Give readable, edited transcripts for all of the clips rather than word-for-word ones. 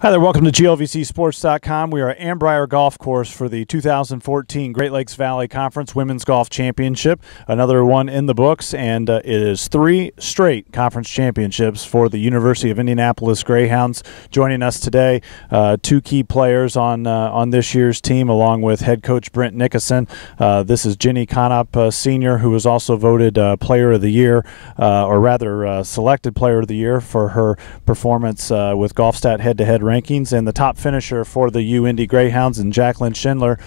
Hi there, welcome to GLVCSports.com. We are at Ambrier Golf Course for the 2014 Great Lakes Valley Conference Women's Golf Championship. Another one in the books, and it is 3 straight conference championships for the University of Indianapolis Greyhounds. Joining us today, 2 key players on this year's team, along with head coach Brent Nickerson. This is Jenny Conop, Senior, who was also voted Player of the Year, or rather selected Player of the Year for her performance with GolfStat head-to-head rankings, and the top finisher for the Indy Greyhounds, and Jacqueline Schindler.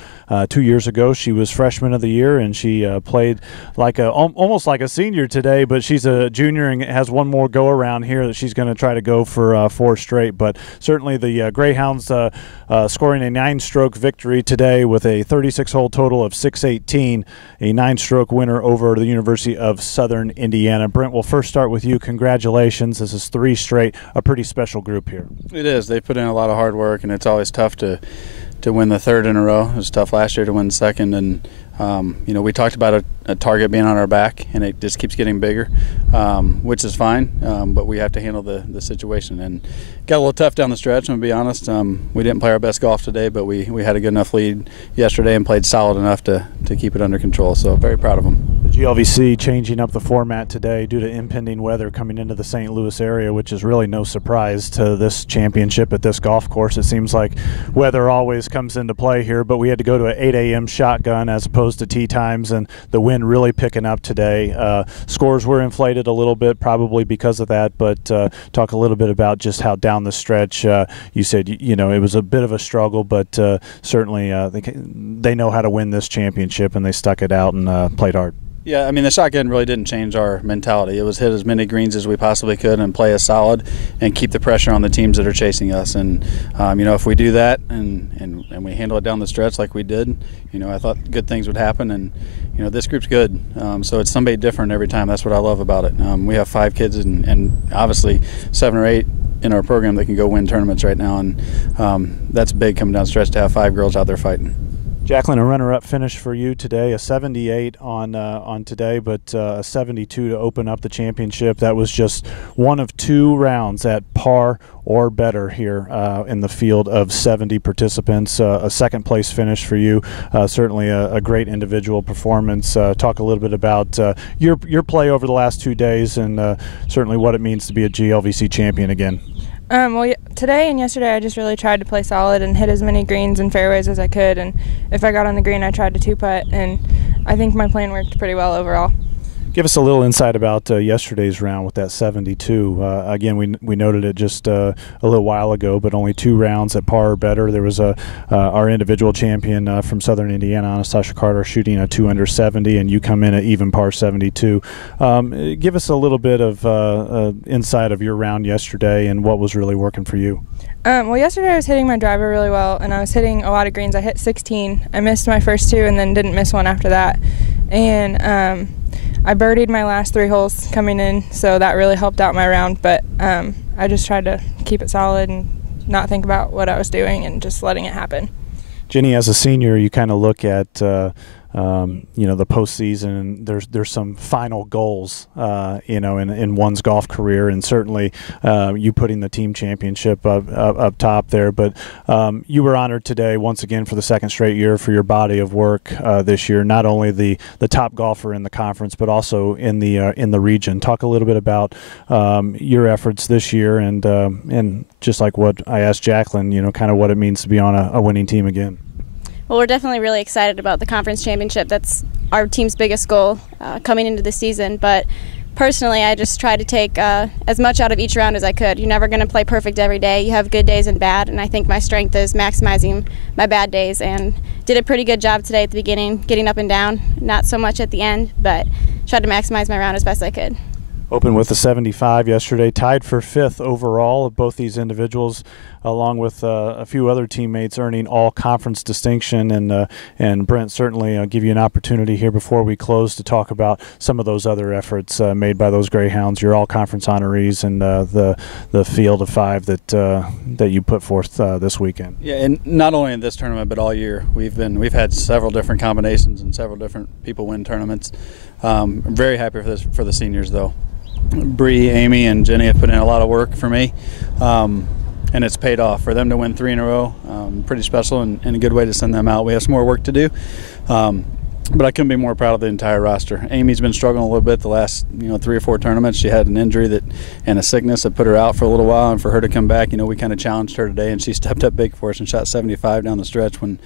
2 years ago, she was Freshman of the Year, and she played like almost like a senior today, but she's a junior and has one more go around here that she's going to try to go for 4 straight. But certainly the Greyhounds scoring a 9-stroke victory today with a 36-hole total of 618, a 9-stroke winner over the University of Southern Indiana. Brent, we'll first start with you. Congratulations. This is 3 straight, a pretty special group here. It is. They put in a lot of hard work, and it's always tough to win the 3rd in a row. It was tough last year to win the 2nd, and we talked about a target being on our back, and it just keeps getting bigger, which is fine, but we have to handle the situation. And got a little tough down the stretch, I'm going to be honest. We didn't play our best golf today, but we had a good enough lead yesterday and played solid enough to keep it under control, so very proud of them. The GLVC changing up the format today due to impending weather coming into the St. Louis area, which is really no surprise to this championship at this golf course. It seems like weather always comes into play here, but we had to go to an 8 a.m. shotgun as opposed to tee times, and the wind really picking up today. Scores were inflated a little bit probably because of that, but talk a little bit about just how down the stretch you said it was a bit of a struggle, but certainly they know how to win this championship, and they stuck it out and played hard. Yeah, I mean, the shotgun really didn't change our mentality. It was hit as many greens as we possibly could and play us solid and keep the pressure on the teams that are chasing us. And, if we do that and we handle it down the stretch like we did, I thought good things would happen. And, this group's good. So it's somebody different every time. That's what I love about it. We have 5 kids and obviously 7 or 8 in our program that can go win tournaments right now. And that's big coming down the stretch to have 5 girls out there fighting. Jacqueline, a runner-up finish for you today, a 78 on today, but a 72 to open up the championship. That was just one of 2 rounds at par or better here in the field of 70 participants. A second-place finish for you. Certainly a great individual performance. Talk a little bit about your play over the last 2 days and certainly what it means to be a GLVC champion again. Today and yesterday I just really tried to play solid and hit as many greens and fairways as I could, and if I got on the green I tried to 2-putt, and I think my plan worked pretty well overall. Give us a little insight about yesterday's round with that 72. Again, we noted it just a little while ago, but only 2 rounds at par or better. There was our individual champion from Southern Indiana, Anastasia Carter, shooting a 2 under 70, and you come in at even par 72. Give us a little bit of insight of your round yesterday and what was really working for you. Yesterday I was hitting my driver really well, and I was hitting a lot of greens. I hit 16. I missed my first 2 and then didn't miss one after that. And I birdied my last 3 holes coming in, so that really helped out my round. But I just tried to keep it solid and not think about what I was doing and just letting it happen. Jenny, as a senior, you kind of look at the postseason, and there's some final goals, in one's golf career, and certainly you putting the team championship up top there. But you were honored today once again for the 2nd straight year for your body of work this year. Not only the top golfer in the conference, but also in the region. Talk a little bit about your efforts this year, and just like what I asked Jacqueline, kind of what it means to be on a winning team again. Well, we're definitely really excited about the conference championship. That's our team's biggest goal coming into the season. But personally, I just try to take as much out of each round as I could. You're never going to play perfect every day. You have good days and bad, and I think my strength is maximizing my bad days, and did a pretty good job today at the beginning, getting up and down. Not so much at the end, but tried to maximize my round as best I could. Opened with a 75 yesterday, tied for 5th overall of both these individuals, along with a few other teammates earning all conference distinction. And Brent, certainly give you an opportunity here before we close to talk about some of those other efforts made by those Greyhounds, your all conference honorees, and the field of 5 that you put forth this weekend. Yeah, and not only in this tournament but all year we've had several different combinations and several different people win tournaments. I'm very happy for the seniors though. Bree, Amy, and Jenny have put in a lot of work for me. and it's paid off. For them to win 3 in a row, pretty special and a good way to send them out. We have some more work to do. But I couldn't be more proud of the entire roster. Amy's been struggling a little bit the last 3 or 4 tournaments. She had an injury and a sickness that put her out for a little while, and for her to come back, we kind of challenged her today, and she stepped up big for us and shot 75 down the stretch when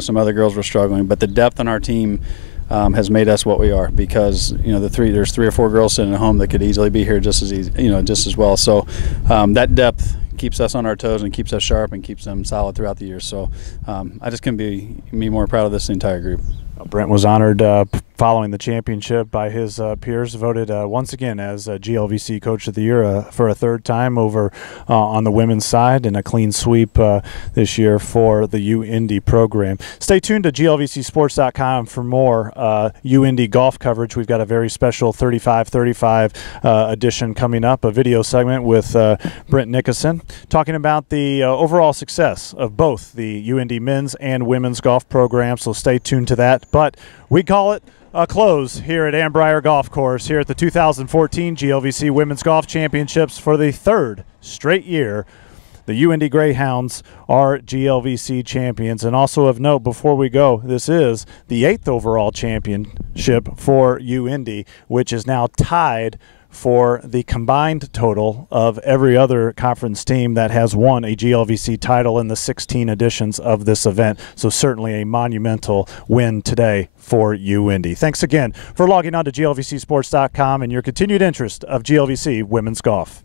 some other girls were struggling. But the depth on our team has made us what we are, because there's 3 or 4 girls sitting at home that could easily be here just as easy, just as well. So that depth keeps us on our toes and keeps us sharp and keeps them solid throughout the year. So I just couldn't be more proud of this entire group. Brent was honored following the championship by his peers, voted once again as GLVC Coach of the Year for a 3rd time over on the women's side, and a clean sweep this year for the UIndy program. Stay tuned to GLVCsports.com for more UIndy golf coverage. We've got a very special 35-35 edition coming up, a video segment with Brent Nickerson talking about the overall success of both the UIndy men's and women's golf programs, so stay tuned to that. But we call it a close here at Ann Briar Golf Course here at the 2014 GLVC Women's Golf Championships for the 3rd straight year. The UIndy Greyhounds are GLVC champions. And also of note, before we go, this is the 8th overall championship for UIndy, which is now tied for the combined total of every other conference team that has won a GLVC title in the 16 editions of this event. So certainly a monumental win today for UIndy. Thanks again for logging on to GLVCsports.com and your continued interest of GLVC women's golf.